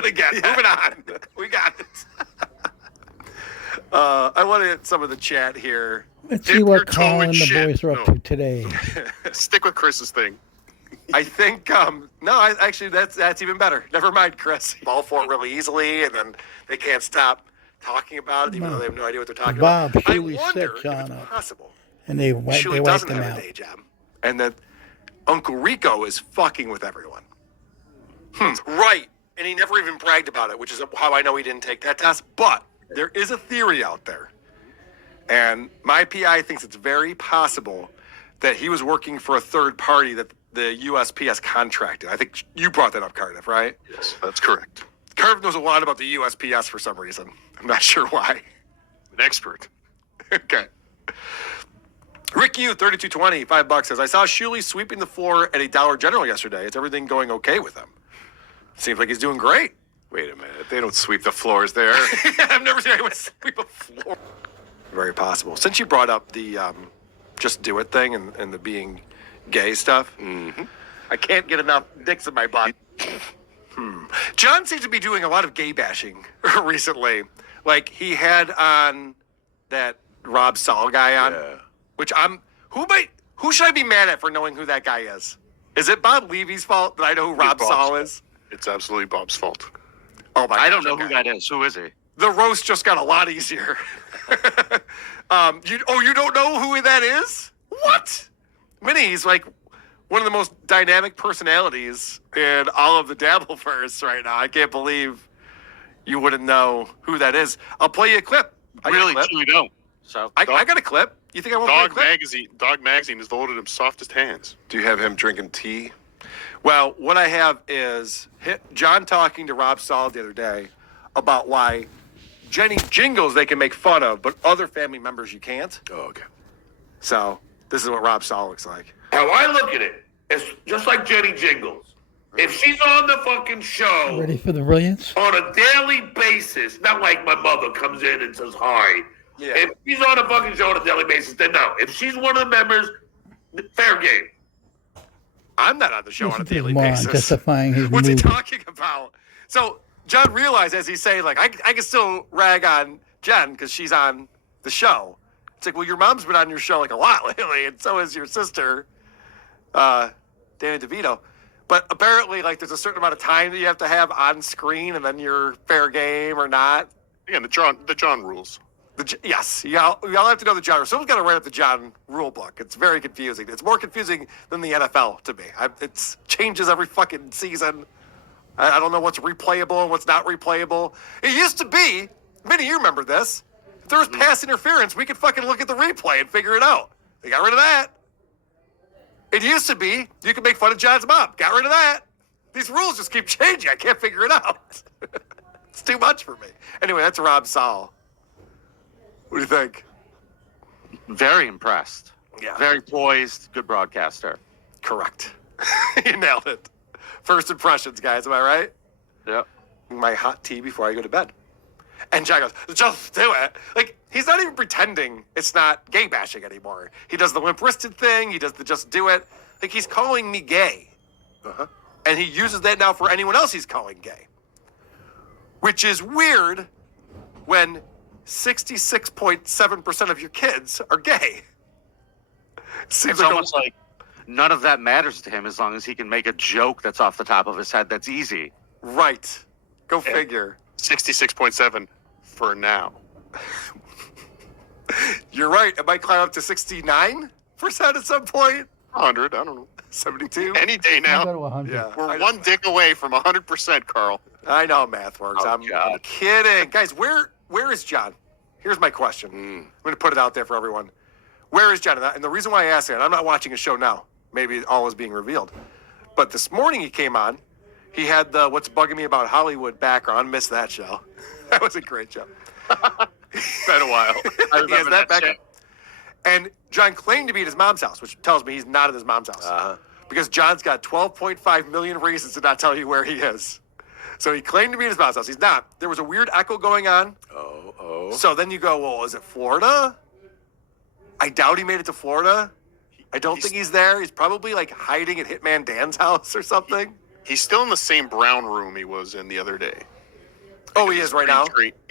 going to get. Yeah. Moving on. We got it. I want to hit some of the chat here. Let's see what Carl and the boys are up to today. Stick with Chris's thing. I think, actually, that's even better. Never mind, Chris. Fall for it really easily, and then they can't stop talking about it, even though they have no idea what they're talking about. Bob I Shuey wonder set John if it's up. possible. And they Shuey wiped doesn't him have out. a day job. And that Uncle Rico is fucking with everyone. Right. And he never even bragged about it, which is how I know he didn't take that test. But there is a theory out there. And my PI thinks it's very possible that he was working for a third party that the USPS contracted. I think you brought that up, Cardiff, right? Yes, that's correct. Cardiff knows a lot about the USPS for some reason. I'm not sure why. An expert. Okay. Rick U, 3220, $5 says, I saw Shuley sweeping the floor at a Dollar General yesterday. Is everything going okay with him? Seems like he's doing great. Wait a minute. They don't sweep the floors there. I've never seen anyone sweep a floor. Very possible. Since you brought up the just do it thing and the being gay stuff, I can't get enough dicks in my butt. John seems to be doing a lot of gay bashing recently. Like he had on that Rob Saul guy on, which who should I be mad at for knowing who that guy is? Is it Bob Levy's fault that I know who Rob Saul is? It's absolutely Bob's fault. Oh my! I don't know who that is. Who is he? The roast just got a lot easier. You don't know who that is? What? Minnie, he's like one of the most dynamic personalities in all of the Dabbleverse right now. I can't believe you wouldn't know who that is. I'll play you a clip. Really, truly don't. So I got a clip. You think I won't play a clip? Dog Magazine has voted him softest hands. Do you have him drinking tea? Well, what I have is John talking to Rob Saul the other day about why Jenny Jingles they can make fun of, but other family members you can't. Oh, okay. So this is what Rob Saul looks like. How I look at it, it's just like Jenny Jingles. If she's on the fucking show Ready for the brilliance? on a daily basis, not like my mother comes in and says hi. Yeah. If she's on a fucking show on a daily basis, then no. If she's one of the members, fair game. I'm not on the show on a Listen to daily his moron basis. justifying his What's he move. talking about? So John realized as he's saying, like, I can still rag on Jen because she's on the show. It's like, well, your mom's been on your show like a lot lately, and so is your sister, Danny DeVito. But apparently, like, there's a certain amount of time that you have to have on screen, and then you're fair game or not. Again, the John rules. Yes, you all have to know the John rule. Someone's got to write up the John rule book. It's very confusing. It's more confusing than the NFL to me. It changes every fucking season. I don't know what's replayable and what's not replayable. It used to be, Vinny, you remember this. If there was pass interference, we could fucking look at the replay and figure it out. They got rid of that. It used to be, you could make fun of John's mom. Got rid of that. These rules just keep changing. I can't figure it out. It's too much for me. Anyway, that's Rob Saul. What do you think? very impressed. Yeah. Very poised, good broadcaster. Correct. You nailed it. First impressions, guys. Am I right? Yep. My hot tea before I go to bed. And John goes, just do it. Like, he's not even pretending it's not gay bashing anymore. He does the limp-wristed thing. He does the just do it. Like, he's calling me gay. Uh-huh. And he uses that now for anyone else he's calling gay. Which is weird when 66.7% of your kids are gay. Seems It's like almost like none of that matters to him as long as he can make a joke that's off the top of his head that's easy. Right. Go figure. 66.7 for now. You're right. It might climb up to 69% at some point. 100, I don't know. 72. Any day I'll go now. to 100. Yeah. We're one dick away from 100%, Carl. I know how math works. Oh, I'm God. kidding. Guys, where is John? Here's my question. I'm going to put it out there for everyone. Where is John? And the reason why I ask that, I'm not watching a show now. Maybe all is being revealed. But this morning he came on. He had the What's Bugging Me About Hollywood background. Missed that show. That was a great show. Been a while. I He has remember that that background. And John claimed to be at his mom's house, which tells me he's not at his mom's house. Uh-huh. Because John's got 12.5 million reasons to not tell you where he is. So he claimed to be at his mom's house. He's not. There was a weird echo going on. Oh. So then you go, well, is it Florida? I doubt he made it to Florida. I don't think he's there. He's probably like hiding at Hitman Dan's house or something. He's still in the same brown room he was in the other day. Oh, he is right now?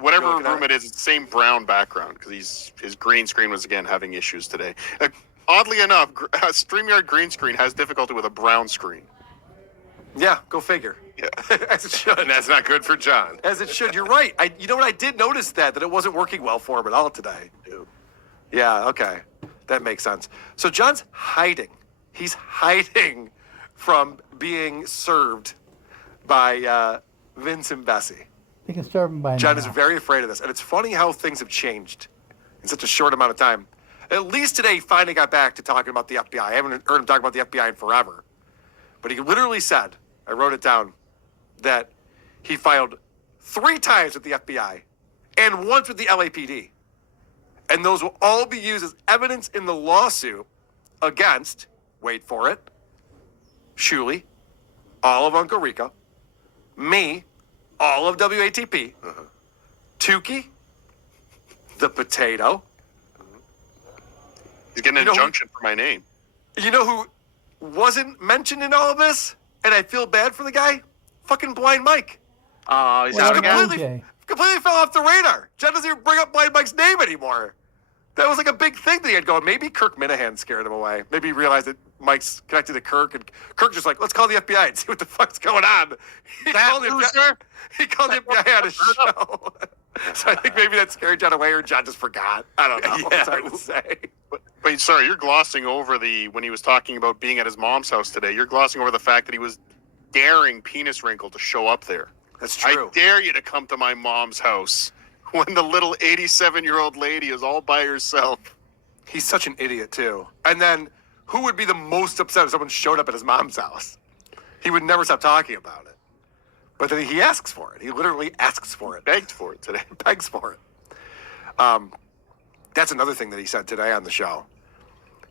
Whatever You're looking room at it is, it's the same brown background because his green screen was again having issues today. Oddly enough, StreamYard green screen has difficulty with a brown screen. Yeah, go figure. Yeah. As it should. And that's not good for John. As it should. You're right. You know what? I did notice that it wasn't working well for him at all today. Yeah, okay. That makes sense. So John's hiding. He's hiding from being served by Vince and Bessie. They can serve him by John now. is very afraid of this. And it's funny how things have changed in such a short amount of time. At least today, he finally got back to talking about the FBI. I haven't heard him talk about the FBI in forever. But he literally said, I wrote it down, that he filed 3 times with the FBI and once with the LAPD. And those will all be used as evidence in the lawsuit against, wait for it, Shuli, all of Uncle Rico, me, all of WATP, Tukey, the potato. He's getting an injunction for my name. You know who wasn't mentioned in all of this? And I feel bad for the guy? Fucking Blind Mike. Oh, he's Well, out again. OJ. Completely fell off the radar. John doesn't even bring up Blind Mike's name anymore. That was like a big thing that he had going. Maybe Kirk Minahan scared him away. Maybe he realized that Mike's connected to Kirk, and Kirk just like, let's call the FBI and see what the fuck's going on. He called the FBI on his show. So I think maybe that scared John away, or John just forgot. I don't know. Yeah. It's hard to say. But sorry, you're glossing over when he was talking about being at his mom's house today. You're glossing over the fact that he was daring Penis Wrinkle to show up there. That's true. I dare you to come to my mom's house when the little 87-year-old lady is all by herself. He's such an idiot, too. And then, who would be the most upset if someone showed up at his mom's house? He would never stop talking about it. But then he asks for it. He literally asks for it. Begged for it today. Begs for it. That's another thing that he said today on the show.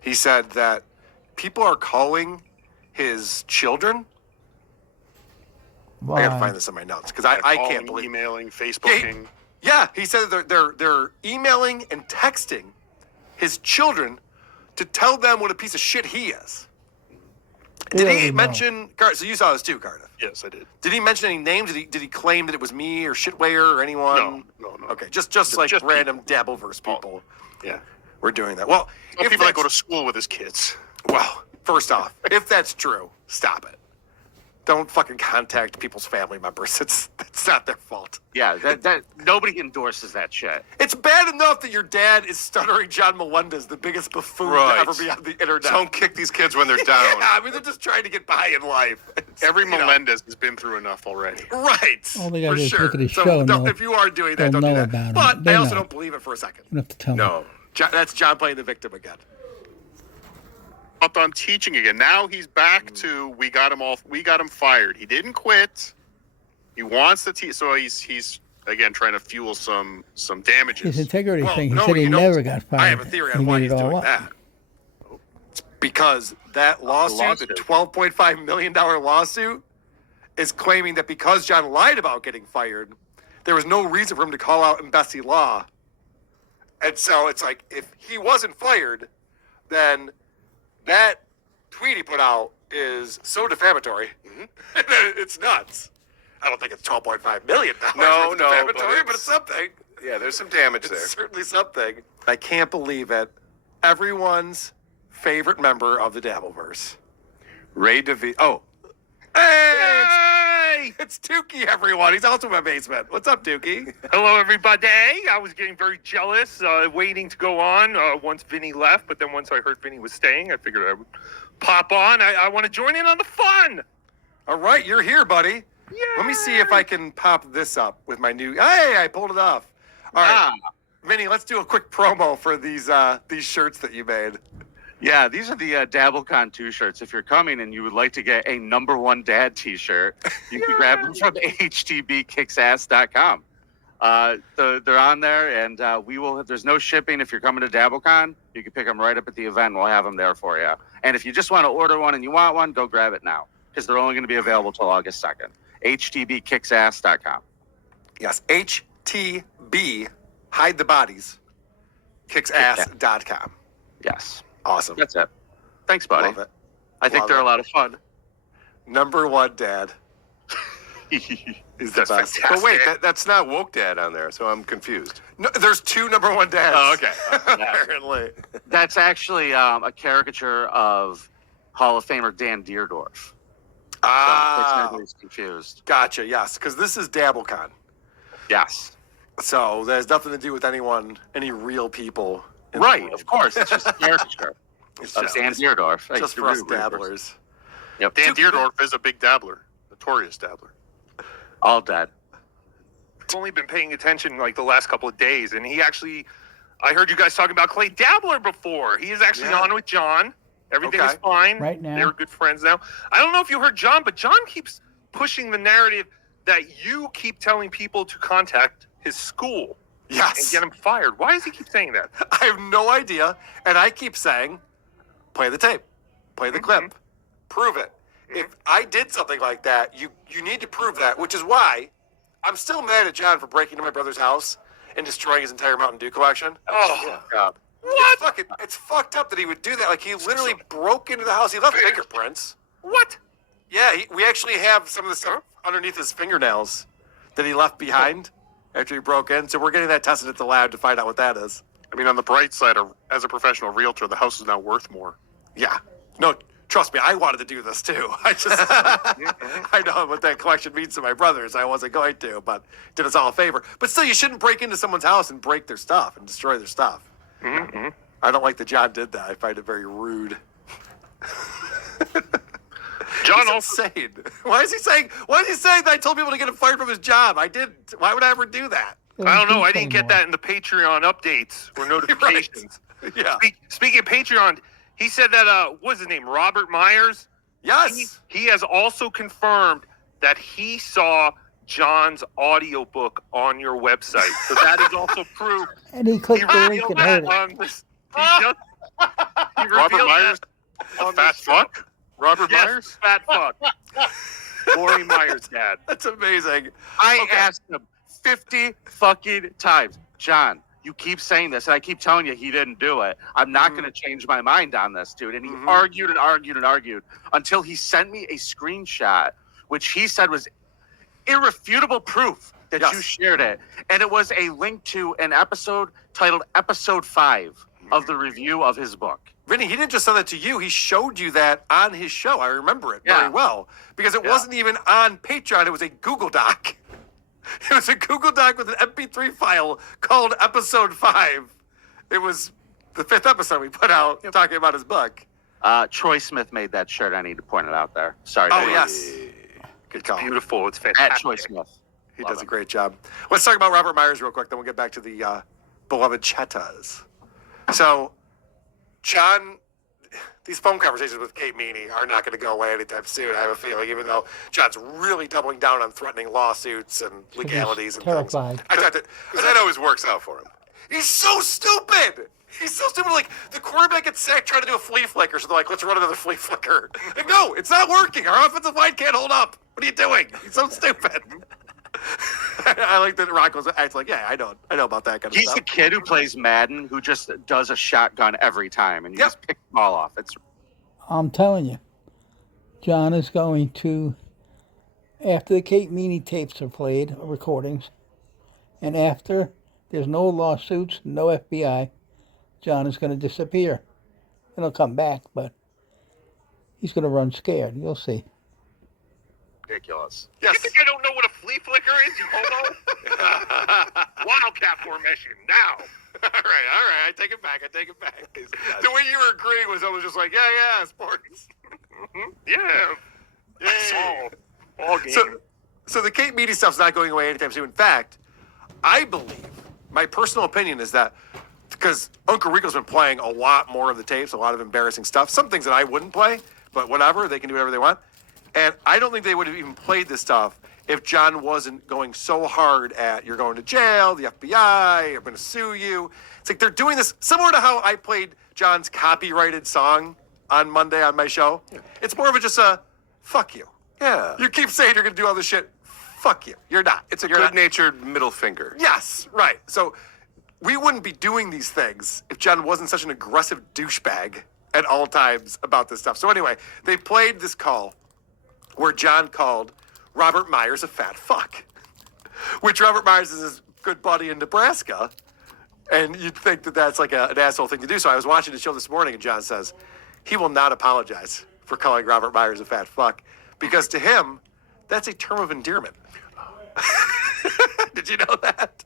He said that people are calling his children. Why? I gotta find this in my notes because I Calling, can't believe. emailing, Facebooking. Yeah, he said that they're emailing and texting his children to tell them what a piece of shit he is. Did he Ew, no. mention? So you saw this too, Cardiff. Yes, I did. Did he mention any names? Did he claim that it was me or Shitwayer or anyone? No. Okay, just like Just random Dabbleverse people. Yeah. We're doing that. Well, Some if people that that's- go to school with his kids. Well, first off, if that's true, stop it. Don't fucking contact people's family members. It's not their fault. Yeah, that nobody endorses that shit. It's bad enough that your dad is stuttering John Melendez, the biggest buffoon Right. to ever be on the internet. Don't kick these kids when they're down. Yeah, I mean, they're just trying to get by in life. Every You know. Melendez has been through enough already. Right. All they gotta for do is sure. look at his So show and don't- they'll- if you are doing that, they'll don't do know that. about it. But They I also know. don't believe it for a second. You don't have to tell me. No. That's John playing the victim again. Up on teaching again. Now he's back to we got him fired. He didn't quit. He wants to teach, so he's again trying to fuel some damages. His integrity Well, thing, he no, said he you know, never got fired. I have a theory and on he why made he's it all doing up. that. It's because that lawsuit, the lawsuit. $12.5 million lawsuit, is claiming that because John lied about getting fired, there was no reason for him to call out Bessie Law. And so it's like, if he wasn't fired, then that tweet he put out is so defamatory. It's nuts. I don't think it's $12.5 million. No, worth of no, defamatory, but but it's something. Yeah, there's some damage there. It's certainly something. I can't believe it. Everyone's favorite member of the Dabbleverse. Ray DeVito. Oh, Hey! It's Tukey, everyone. He's also in my basement. What's up, Tukey? Hello, everybody. I was getting very jealous, waiting to go on once Vinny left, but then once I heard Vinny was staying, I figured I would pop on. I want to join in on the fun. All right, you're here, buddy. Let me see if I can pop this up with my new. Hey, I pulled it off. All right, Vinny, let's do a quick promo for these shirts that you made. Yeah, these are the DabbleCon 2 shirts. If you're coming and you would like to get a #1 dad t-shirt, you can grab them from htbkicksass.com. They're on there, and we will. There's no shipping if you're coming to DabbleCon. You can pick them right up at the event. We'll have them there for you. And if you just want to order one and you want one, go grab it now because they're only going to be available till August 2nd. htbkicksass.com. Yes, HTB, hide the bodies, kicksass.com. Yes, Awesome. that's it. Thanks, buddy. Love it. I think Love they're it. a lot of fun. Number one dad. He's the That's best. fantastic. But wait, that's not woke dad on there, so I'm confused. No, there's two number one dads. Oh, okay. Apparently. That's actually a caricature of Hall of Famer Dan Deerdorf. Ah, Everybody's confused. gotcha. Yes, because this is DabbleCon. Yes. So there's nothing to do with any real people. in the Right, world. of course. It's just a caricature It's of just, Dan Deerdorf. Hey, just for us dabblers. Yep. Dan Deerdorf is a big dabbler, notorious dabbler. All dead. I've only been paying attention like the last couple of days, and I heard you guys talking about Clay Dabbler before. He is actually Yeah. on with John. Everything Okay. is fine. Right now. They're good friends now. I don't know if you heard John, but John keeps pushing the narrative that you keep telling people to contact his school and Yes. get him fired. Why does he keep saying that? I have no idea, and I keep saying, play the tape, play the clip, prove it. If I did something like that, you need to prove that, which is why I'm still mad at John for breaking into my brother's house and destroying his entire Mountain Dew collection. Oh, God. what? It's fucked up that he would do that. Like, he literally broke into the house. He left fingerprints. What? Yeah, we actually have some of the stuff underneath his fingernails that he left behind after he broke in. So we're getting that tested at the lab to find out what that is. I mean, on the bright side, as a professional realtor, the house is now worth more. Yeah. No, trust me, I wanted to do this too. I know what that collection means to my brothers. I wasn't going to, but did us all a favor. But still, you shouldn't break into someone's house and break their stuff and destroy their stuff. Mm-hmm. I don't like that John did that. I find it very rude. John He's also insane. Why is he saying that I told people to get him fired from his job? I didn't. Why would I ever do that? I don't know. I didn't get that in the Patreon updates or notifications. Yeah. Speaking of Patreon, he said that what's his name? Robert Myers. Yes. He has also confirmed that he saw John's audiobook on your website. So that is also proof. And he clicked the link revealed and heard that it. on this. He Robert revealed Myers, that a on fat this show. fuck. Robert Yes, Myers. fat fuck. Lori Myers' dad. That's amazing. I Okay. asked him 50 fucking times, John, you keep saying this, and I keep telling you he didn't do it. I'm not going to change my mind on this, dude. And he argued and argued and argued until he sent me a screenshot, which he said was irrefutable proof that you Yes. shared it. And it was a link to an episode titled Episode 5 of the review of his book. Vinny, he didn't just send that to you. He showed you that on his show. I remember it very Yeah. well because it wasn't even on Patreon. It was a Google Doc. It was a Google Doc with an MP3 file called Episode 5. It was the 5th episode we put out talking about his book. Troy Smith made that shirt. I need to point it out there. Sorry. Oh, Dave. yes. Good call. Beautiful. It's At fantastic. Troy Smith. He Love does a him. great job. Let's talk about Robert Myers real quick, then we'll get back to the beloved Chetas. So, John, these phone conversations with Kate Meany are not going to go away anytime soon, I have a feeling, even though John's really doubling down on threatening lawsuits and legalities and terrified. things. I talked to, Because that always works out for him. he's so stupid! He's so stupid. Like, the quarterback gets sacked trying to do a flea flicker, so they're like, let's run another flea flicker. Like, no, it's not working. Our offensive line can't hold up. What are you doing? He's so stupid. I like that Rocco's acts like, yeah, I know about that kind of He's stuff. the kid who plays Madden who just does a shotgun every time and you Yep. just pick the ball off. It's I'm telling you, John is going to, after the Kate Meany tapes are played, or recordings, and after there's no lawsuits, no FBI, John is going to disappear. And he'll come back, but he's going to run scared. You'll see. ridiculous. You Yes. think I don't know what a flea flicker is, you homo? Wildcat formation, now. All right. I take it back. The way you were agreeing was almost just like, yeah, sports. Yeah. Yay. All game. So the Kate Meany stuff's not going away anytime soon. In fact, I believe, my personal opinion is that because Uncle Rico's been playing a lot more of the tapes, a lot of embarrassing stuff, some things that I wouldn't play, but whatever, they can do whatever they want. And I don't think they would have even played this stuff if John wasn't going so hard at you're going to jail, the FBI, I'm going to sue you. It's like they're doing this similar to how I played John's copyrighted song on Monday on my show. Yeah. It's more of just a fuck you. Yeah. You keep saying you're going to do all this shit. Fuck you. You're not. It's a You're not. good-natured middle finger. Yes, right. So we wouldn't be doing these things if John wasn't such an aggressive douchebag at all times about this stuff. So anyway, they played this call where John called Robert Myers a fat fuck, which Robert Myers is his good buddy in Nebraska. And you'd think that that's like an asshole thing to do. So I was watching the show this morning, and John says he will not apologize for calling Robert Myers a fat fuck because to him, that's a term of endearment. Did you know that?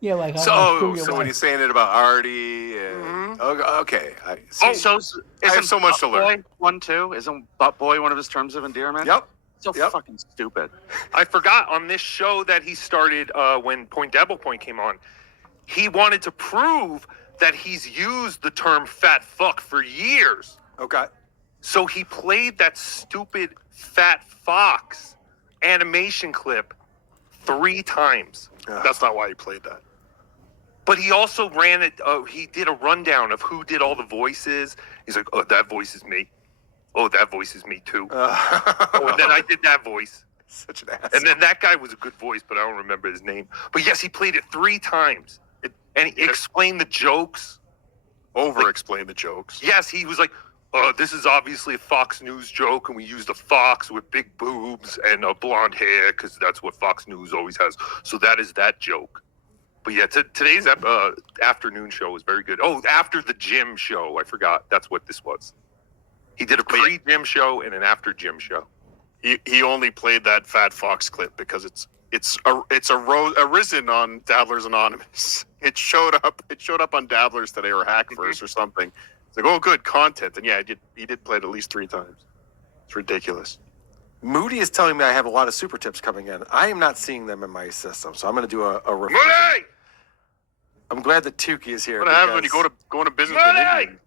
Yeah, like I wanna So, screw your so when wife. he's saying it about Artie, and okay, I see. So I have isn't so much to Butt learn. Boy one too? Isn't Butt Boy one of his terms of endearment? Yep. So Yep. fucking stupid. I forgot on this show that he started when Point Double Point came on. He wanted to prove that he's used the term fat fuck for years. Okay. So he played that stupid fat fox animation clip 3 times. That's not why he played that. But he also ran it. He did a rundown of who did all the voices. He's like, "Oh, that voice is me. Oh, that voice is me too. Oh, and then I did that voice. Such an ass. And then that guy was a good voice, but I don't remember his name. But yes, he played it 3 times, and he explained the jokes. Over-explain the jokes. Yes, he was like, "This is obviously a Fox News joke, and we used a fox with big boobs and blonde hair because that's what Fox News always has. So that is that joke." But yeah, today's afternoon show was very good. Oh, after the gym show, I forgot. That's what this was. He did a pre-gym show and an after-gym show. He only played that Fat Fox clip because it's arisen on Dabblers Anonymous. It showed up on Dabblers today or Hackverse or something. It's like, oh, good content. And yeah, he did play it at least 3 times. It's ridiculous. Moody is telling me I have a lot of super tips coming in. I am not seeing them in my system, so I'm going to do a refresh. Moody! I'm glad that Tukey is here. What happens when you go into business with an Indian?